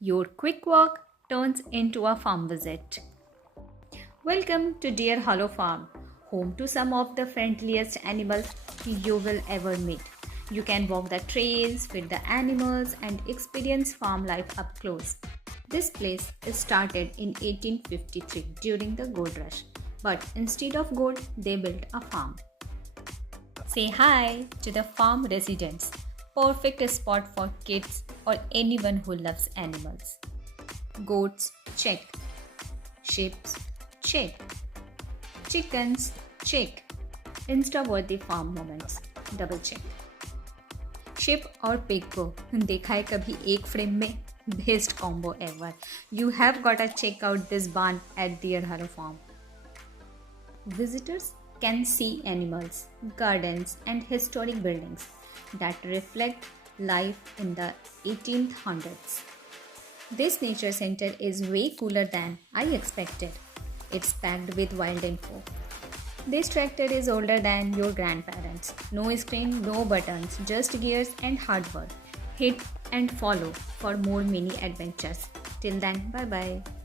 Your quick walk turns into a farm visit. Welcome to Deer Hollow Farm, home to some of the friendliest animals you will ever meet. You can walk the trails, feed the animals, and experience farm life up close. This place is started in 1853 during the gold rush, but instead of gold, they built a farm. Say hi to the farm residents. Perfect spot for kids or anyone who loves animals. Goats, check. Sheep, check. Chickens, check. Insta-worthy farm moments, double check. Ship और pig को देखा है कभी एक frame में? Best combo ever. You have got to check out this barn at Deer Hollow Farm. Visitors can see animals, gardens, and historic buildings that reflect life in the 1800s. This nature center is way cooler than I expected. It's packed with wild info. This tractor is older than your grandparents. No screen, no buttons, just gears and hard work. Hit and follow for more mini adventures. Till then, bye bye.